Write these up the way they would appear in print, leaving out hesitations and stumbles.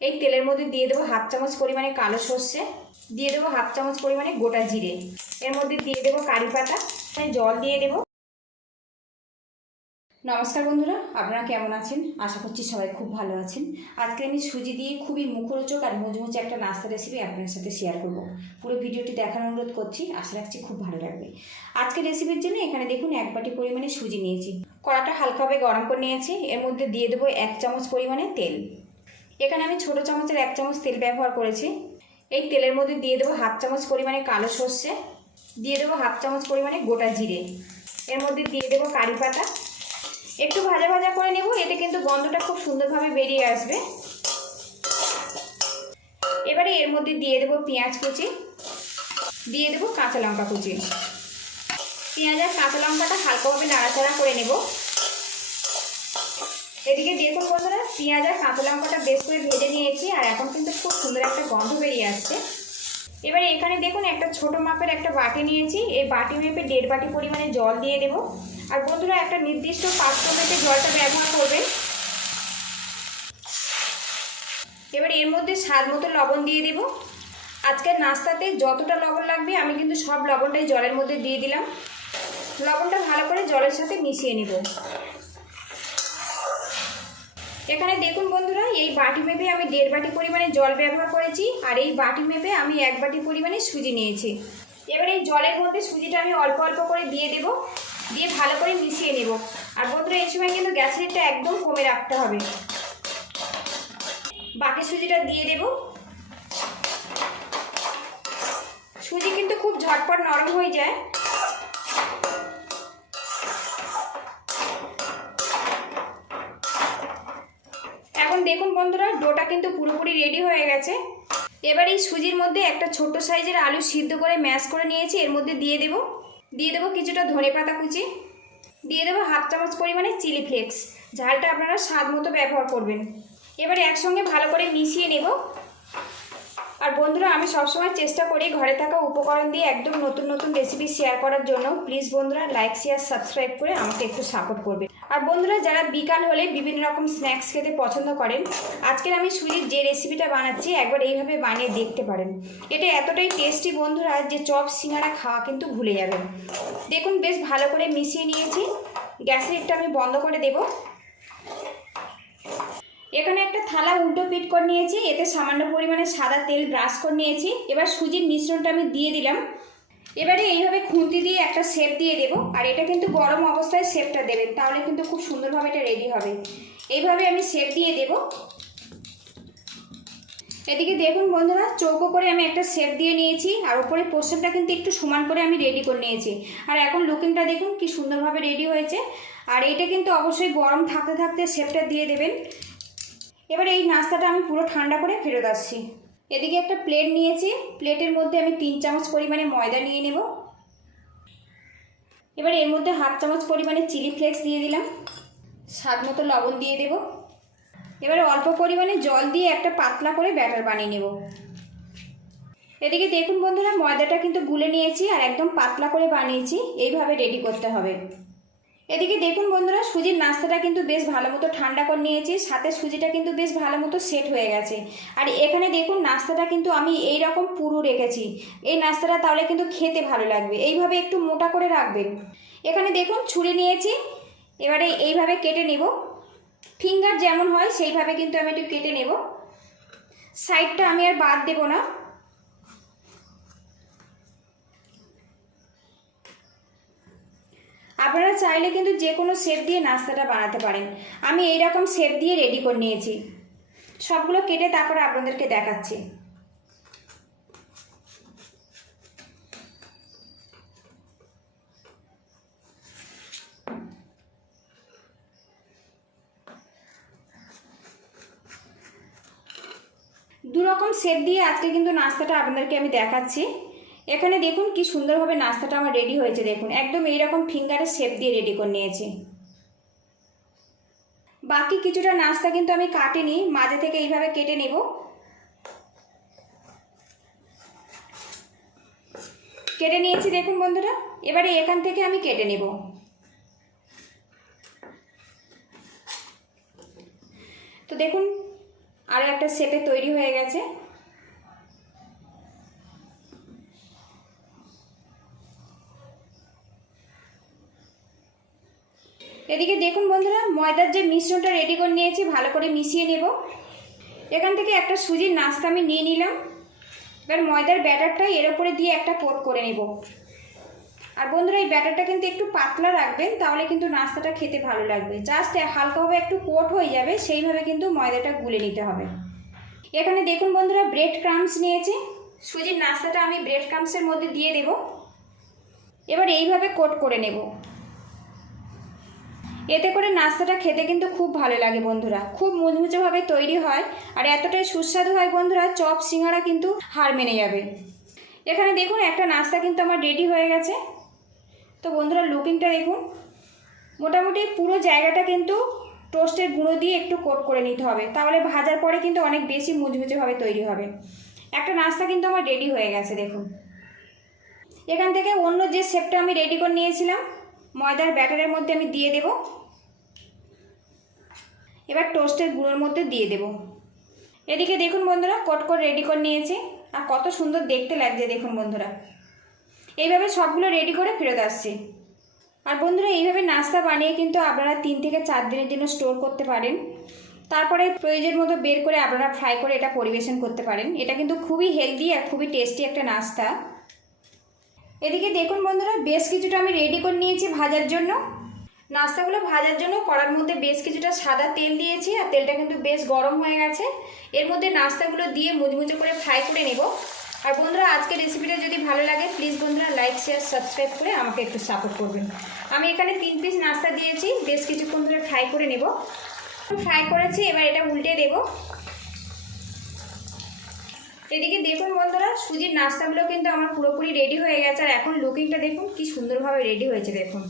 এই তেলের মধ্যে দিয়ে দেবো হাফ চামচ পরিমাণে কালো সর্ষে, দিয়ে দেবো হাফ চামচ পরিমাণে গোটা জিরে, এর মধ্যে দিয়ে দেবো কারি পাতা, জল দিয়ে দেবো। নমস্কার বন্ধুরা, আপনারা কেমন আছেন? আশা করছি সবাই খুব ভালো আছেন। আজকে আমি সুজি দিয়ে খুবই মুখরোচক আর মুচমুচে একটা নাস্তা রেসিপি আপনার সাথে শেয়ার করব। পুরো ভিডিওটি দেখার অনুরোধ করছি, আশা রাখছি খুব ভালো লাগবে। আজকে রেসিপির জন্য এখানে দেখুন 1 বাটি পরিমাণে সুজি নিয়েছি। কড়াটা হালকাভাবে গরম করে নিয়েছি, এর মধ্যে দিয়ে দেবো 1 চামচ পরিমাণে তেল। এখানে আমি ছোটো চামচের 1 চামচ তেল ব্যবহার করেছি। এই তেলের মধ্যে দিয়ে দেবো হাফ চামচ পরিমাণে কালো সর্ষে, দিয়ে দেবো হাফ চামচ পরিমাণে গোটা জিরে, এর মধ্যে দিয়ে দেবো কারি পাতা। একটু ভাজা ভাজা করে নেব, এতে কিন্তু গন্ধটা খুব সুন্দরভাবে বেরিয়ে আসবে। এবারে এর মধ্যে দিয়ে দেবো পেঁয়াজ কুচি, দিয়ে দেবো কাঁচা লঙ্কা কুচি। পেঁয়াজ আর কাঁচা লঙ্কাটা হালকাভাবে নাড়াচাড়া করে নেব। এদিকে দেখুন বন্ধুরা, পেঁয়াজ আর কাঁচা লঙ্কাটা বেশ করে ভেজে নিয়েছি আর এখন কিন্তু খুব সুন্দর একটা গন্ধ বেরিয়ে আসছে। এবারে এখানে দেখুন একটা ছোট মাপের একটা বাটি নিয়েছি, এই বাটি মেপে 1.5 বাটি পরিমাণে জল দিয়ে দেবো। আর বন্ধুরা একটা নির্দিষ্ট পাত্র মেপে জলটা ব্যবহার করবেন। এবার এর মধ্যে স্বাদ মতো লবণ দিয়ে দেব। আজকের নাস্তাতে যতটা লবণ লাগবে আমি কিন্তু সব লবণটাই জলের মধ্যে দিয়ে দিলাম। লবণটা ভালো করে জলের সাথে মিশিয়ে নেব। এখানে দেখুন বন্ধুরা, এই বাটি মেপে আমি 1.5 বাটি পরিমাণে জল ব্যবহার করেছি আর এই বাটি মেপে আমি 1 বাটি পরিমাণে সুজি নিয়েছি। এবার এই জলের মধ্যে সুজিটা আমি অল্প অল্প করে দিয়ে দেব, দিয়ে ভালো করে মিশিয়ে নেব। আর বন্ধুরা এই সময় কিন্তু গ্যাসের হিটটা একদম কমে রাখতে হবে। বাকি সুজিটা দিয়ে দেব। সুজি কিন্তু খুব ঝটপট নরম হয়ে যায়। এখন দেখুন বন্ধুরা, ডোটা কিন্তু পুরোপুরি রেডি হয়ে গেছে। এবার এই সুজির মধ্যে একটা ছোট সাইজের আলু সিদ্ধ করে ম্যাশ করে নিয়েছি, এর মধ্যে দিয়ে দেব কিছুটা ধনেপাতা কুচি, দিয়ে দেবো হাফ চামচ পরিমাণে চিলি ফ্লেক্স। ঝালটা আপনারা স্বাদ মতো ব্যবহার করবেন। এবার একসঙ্গে ভালো করে মিশিয়ে নেব। আর বন্ধুরা আমি সবসময় চেষ্টা করি ঘরে থাকা উপকরণ দিয়ে একদম নতুন নতুন রেসিপি শেয়ার করার জন্য। প্লিজ বন্ধুরা লাইক শেয়ার সাবস্ক্রাইব করে আমাকে একটু সাপোর্ট করবে। আর বন্ধুরা যারা বিকাল হলে বিভিন্ন রকম স্ন্যাক্স খেতে পছন্দ করেন, আজকের আমি সুজির যে রেসিপিটা বানাচ্ছি একবার এইভাবে বানিয়ে দেখতে পারেন। এটা এতটাই টেস্টি বন্ধুরা যে চপ সিঙ্গারা খাওয়া কিন্তু ভুলে যাবেন। দেখুন বেশ ভালো করে মিশিয়ে নিয়েছি। গ্যাসের হিটটা আমি বন্ধ করে দেব। এখানে একটা থালা উল্টো পিট করে নিয়েছি, এতে সামান্য পরিমাণে সাদা তেল ব্রাশ করে নিয়েছি। এবার সুজির মিশ্রণটা আমি দিয়ে দিলাম। এবারে এইভাবে খুন্তি দিয়ে একটা শেপ দিয়ে দেব। আর এটা কিন্তু গরম অবস্থায় শেপটা দেবেন, তাহলে কিন্তু খুব সুন্দরভাবে এটা রেডি হবে। এইভাবে আমি শেপ দিয়ে দেব। এদিকে দেখুন বন্ধুরা, চৌকো করে আমি একটা শেপ দিয়ে নিয়েছি আর উপরে পোর্শনটা কিন্তু একটু সমান করে আমি রেডি করে নিয়েছি। আর এখন লুকিংটা দেখুন কি সুন্দরভাবে রেডি হয়েছে। আর এটা কিন্তু অবশ্যই গরম থাকতে থাকতে শেপটা দিয়ে দেবেন। এবার এই নাস্তাটা আমি পুরো ঠান্ডা করে ফেরত আসছি। এদিকে একটা প্লেট নিয়েছি, প্লেটের মধ্যে আমি 3 চামচ পরিমাণে ময়দা নিয়ে নেব। এবার এর মধ্যে হাফ চামচ পরিমাণে চিলি ফ্লেক্স দিয়ে দিলাম, স্বাদ মতো লবণ দিয়ে দেব। এবারে অল্প পরিমাণে জল দিয়ে একটা পাতলা করে ব্যাটার বানিয়ে নেব। এদিকে দেখুন বন্ধুরা, ময়দাটা কিন্তু গুলে নিয়েছি আর একদম পাতলা করে বানিয়েছি। এইভাবে রেডি করতে হবে। এদিকে দেখুন বন্ধুরা, সুজির নাস্তাটা কিন্তু বেশ ভালো মতো ঠান্ডা করে নিয়েছি, সাথে সুজিটা কিন্তু বেশ ভালো মতো সেট হয়ে গেছে। আর এখানে দেখুন নাস্তাটা কিন্তু আমি এই রকম পুরু রেখেছি। এই নাস্তাটা তাহলে কিন্তু খেতে ভালো লাগবে। এইভাবে একটু মোটা করে রাখবেন। এখানে দেখুন ছুরি নিয়েছি, এবারে এইভাবে কেটে নেব। ফিঙ্গার যেমন হয় সেইভাবে কিন্তু আমি একটু কেটে নেব। সাইডটা আমি আর বাদ দেব না। আপনারা চাইলে কিন্তু যে কোনো শেপ দিয়ে নাস্তাটা বানাতে পারেন। আমি এই রকম শেপ দিয়ে রেডি করে নিয়েছি। সবগুলো কেটে তারপর আপনাদেরকে দেখাচ্ছি। দু রকম শেপ দিয়ে আজকে কিন্তু নাস্তাটা আপনাদেরকে আমি দেখাচ্ছি। এখানে দেখুন কি সুন্দরভাবে নাস্তাটা আমার রেডি হয়েছে। দেখুন একদম এইরকম ফিঙ্গারের শেপ দিয়ে রেডি করে নিয়েছি। বাকি কিছুটা নাস্তা কিন্তু আমি কাটিনি, মাঝে থেকে এইভাবে কেটে নেব। কেটে নিয়েছি দেখুন বন্ধুরা। এবারে এখান থেকে আমি কেটে নেব। তো দেখুন আরও একটা শেপে তৈরি হয়ে গেছে। এদিকে দেখুন বন্ধুরা, ময়দার যে মিশ্রণটা রেডি করে নিয়েছি ভালো করে মিশিয়ে নেব। এখান থেকে একটা সুজির নাস্তা আমি নিয়ে নিলাম। এবার ময়দার ব্যাটারটা এর ওপরে দিয়ে একটা কোট করে নেব। আর বন্ধুরা, এই ব্যাটারটা কিন্তু একটু পাতলা রাখবেন, তাহলে কিন্তু নাস্তাটা খেতে ভালো লাগবে। জাস্ট হালকাভাবে একটু কোট হয়ে যাবে, সেইভাবে কিন্তু ময়দাটা গুলে নিতে হবে। এখানে দেখুন বন্ধুরা, ব্রেড ক্রাম্বস নিয়েছি। সুজির নাস্তাটা আমি ব্রেড ক্রাম্বসের মধ্যে দিয়ে দেব। এবার এইভাবে কোট করে নেব। এতে করে নাস্তাটা খেতে কিন্তু খুব ভালো লাগে বন্ধুরা, খুব মুচমুচেভাবে তৈরি হয় আর এতটাই সুস্বাদু হয় বন্ধুরা, চপ সিঙ্গারা কিন্তু হার মেনে যাবে। এখানে দেখুন একটা নাস্তা কিন্তু আমার রেডি হয়ে গেছে। তো বন্ধুরা, লুকিংটা দেখুন, মোটামুটি পুরো জায়গাটা কিন্তু টোস্টের গুঁড়ো দিয়ে একটু কোট করে নিতে হবে, তাহলে ভাজার পরে কিন্তু অনেক বেশি মুচমুচেভাবে তৈরি হবে। একটা নাস্তা কিন্তু আমার রেডি হয়ে গেছে দেখুন। এখান থেকে অন্য যে শেপটা আমি রেডি করে নিয়েছিলাম ময়দার ব্যাটারের মধ্যে আমি দিয়ে দেব। এবার টোস্টের গুঁড়োর মধ্যে দিয়ে দেব। এদিকে দেখুন বন্ধুরা, কোট করে রেডি করে নিয়েছি আর কত সুন্দর দেখতে লাগছে দেখুন বন্ধুরা। এইভাবে সবগুলো রেডি করে ফেরত আসছি। আর বন্ধুরা, এইভাবে নাস্তা বানিয়ে কিন্তু আপনারা 3 থেকে 4 দিনের জন্য স্টোর করতে পারেন। তারপরে প্রয়োজন মতো বের করে আপনারা ফ্রাই করে এটা পরিবেশন করতে পারেন। এটা কিন্তু খুবই হেলদি আর খুবই টেস্টি একটা নাস্তা। এদিকে দেখুন বন্ধুরা, বেশ কিছুটা আমি রেডি করে নিয়েছি ভাজার জন্য। নাস্তাগুলো ভাজার জন্য কড়ার মধ্যে বেশ কিছুটা সাদা তেল দিয়েছি আর তেলটা কিন্তু বেশ গরম হয়ে গেছে। এর মধ্যে নাস্তাগুলো দিয়ে মুচমুচে করে ফ্রাই করে নেব। আর বন্ধুরা, আজকের রেসিপিটা যদি ভালো লাগে প্লিজ বন্ধুরা লাইক শেয়ার সাবস্ক্রাইব করে আমাকে একটু সাপোর্ট করবেন। আমি এখানে 3 পিস নাস্তা দিয়েছি, বেশ কিছুক্ষণ ধরে ফ্রাই করে নেব। ফ্রাই করেছি, এবার এটা উল্টে দেব। এদিকে দেখুন বন্ধুরা, সুজির নাস্তাগুলো কিন্তু আমার পুরোপুরি রেডি হয়ে গেছে। আর এখন লুকিংটা দেখুন কি সুন্দরভাবে রেডি হয়েছে দেখুন।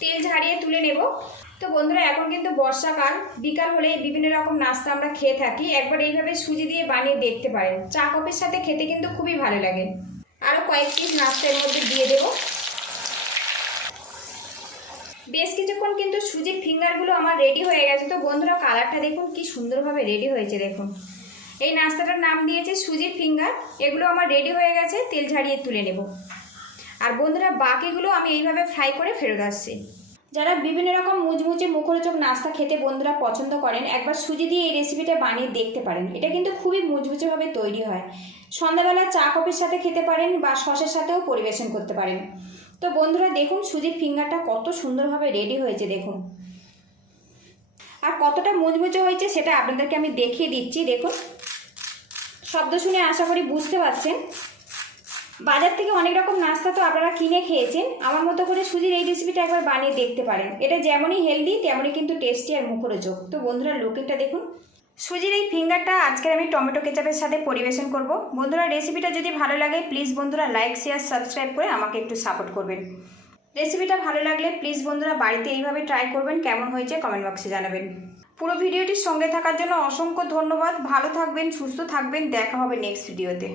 তেল ঝাড়িয়ে তুলে নেব। তো বন্ধুরা, এখন কিন্তু বর্ষাকাল, বিকাল হলে বিভিন্ন রকম নাস্তা আমরা খেয়ে থাকি। একবার এইভাবে সুজি দিয়ে বানিয়ে দেখতে পারেন, চা কফির সাথে খেতে কিন্তু খুবই ভালো লাগে। আরও কয়েক পিস নাস্তার মধ্যে দিয়ে দেব। বেশ কিছুক্ষণ কিন্তু সুজির ফিঙ্গারগুলো আমার রেডি হয়ে গেছে। তো বন্ধুরা, কালারটা দেখুন কি সুন্দরভাবে রেডি হয়েছে দেখুন। এই নাস্তাটার নাম দিয়েছে সুজির ফিঙ্গার। এগুলো আমার রেডি হয়ে গেছে, তেল ঝাড়িয়ে তুলে নেব। আর বন্ধুরা, বাকিগুলো আমি এইভাবে ফ্রাই করে ফেরত আসছি। যারা বিভিন্ন রকম মুচমুচে মুখরোচক নাস্তা খেতে বন্ধুরা পছন্দ করেন, একবার সুজি দিয়ে এই রেসিপিটা বানিয়ে দেখতে পারেন। এটা কিন্তু খুবই মুচমুচেভাবে তৈরি হয়। সন্ধ্যাবেলা চা কফির সাথে খেতে পারেন বা সসের সাথেও পরিবেশন করতে পারেন। তো বন্ধুরা দেখুন, সুজির ফিঙ্গারটা কত সুন্দরভাবে রেডি হয়েছে দেখুন। আর কতটা মুচমুচে হয়েছে সেটা আপনাদেরকে আমি দেখিয়ে দিচ্ছি দেখুন। শব্দ শুনে আশা করি বুঝতে পারছেন। বাজার থেকে অনেক রকম নাস্তা তো আপনারা কিনে খেয়েছেন, আমার মতো করে সুজির এই রেসিপিটা একবার বানিয়ে দেখতে পারেন। এটা যেমনই হেলদি তেমনই কিন্তু টেস্টি আর মুখরোচক। তো বন্ধুরা, লুকিংটা দেখুন। সুজির এই ফিঙ্গারটা আজকে আমি টমেটো কেচাপের সাথে পরিবেশন করব। বন্ধুরা, রেসিপিটা যদি ভালো লাগে প্লিজ বন্ধুরা লাইক শেয়ার সাবস্ক্রাইব করে আমাকে একটু সাপোর্ট করবেন। রেসিপিটা ভালো লাগলে প্লিজ বন্ধুরা বাড়িতে এইভাবে ট্রাই করবেন। কেমন হয়েছে কমেন্ট বক্সে জানাবেন। পুরো ভিডিওটির সঙ্গে থাকার জন্য অসংখ্য ধন্যবাদ। ভালো থাকবেন, সুস্থ থাকবেন, দেখা হবে নেক্সট ভিডিওতে।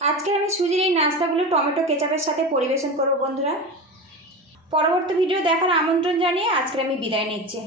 আজকে আমি সুজির এই নাস্তাগুলো টমেটো কেচাপের সাথে পরিবেশন করব বন্ধুরা। পরবর্তী ভিডিও দেখার আমন্ত্রণ জানিয়ে আজকে আমি বিদায় নিচ্ছি।